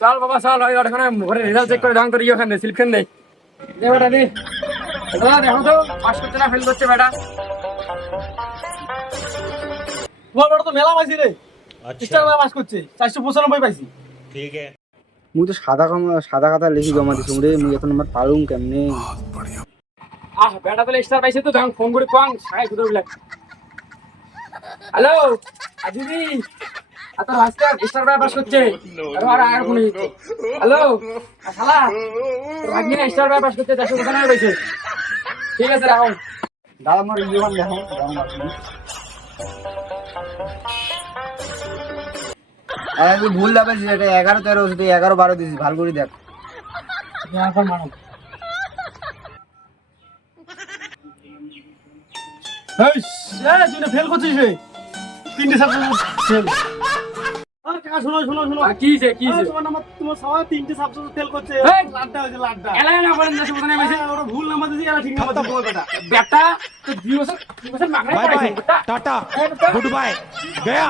চল বাবা চল ওই ওখানে ঘরে রেজাল্ট চেক করে দাম করি ওখানে সিলেকশন দেই দে বেটা দে দাদা দেখো তো পাস করছে না ফেল করছে বেটা তোমার বেটা তো মেলা পাইছি রে স্টার পাস করছে 495 পাইছি। ठीक है। মুই তো সাদা খাতা লিখি জমা দিছি রে, মুই এখন আমার পারুম কেমনে? বেটা তাহলে স্টার পাইছে তো যখন ফোন করে কোন সাই ঘুরে উঠলে হ্যালো দিদি আতা রাস্তা স্টার পাস করছে আর আর ফোন হচ্ছে হ্যালো শালা ভাগ্নে স্টার পাস করছে 495 পাইছে ঠিক আছে রাখো দাদা আমার জীবন দেখো তুই ভুল যাবে, এটা 11-13 তুই 11-12 দিছিস, ভালো করে দেখ। এখন মানো এই তুই ফেল করছিস রে, তিনটে সাবজেক্ট ফেল। আরে কাকা শুনো শুনো শুনো, কি হইছে কি হইছে তোমার সবাই তিনটে সাবজেক্ট ফেল করছে। এই! লাড্ডা হয়েছে লাড্ডা, এলা না বলেন 495 পাইছে ওরা ভুল নাম্বার দিয়েছে, এরা ঠিক নাম্বার দিয়েছে। বেটা বেটা তো 2 বছর মাগনা बाय পড়াইছে बाय বেটা टाटा गुड बाय गया।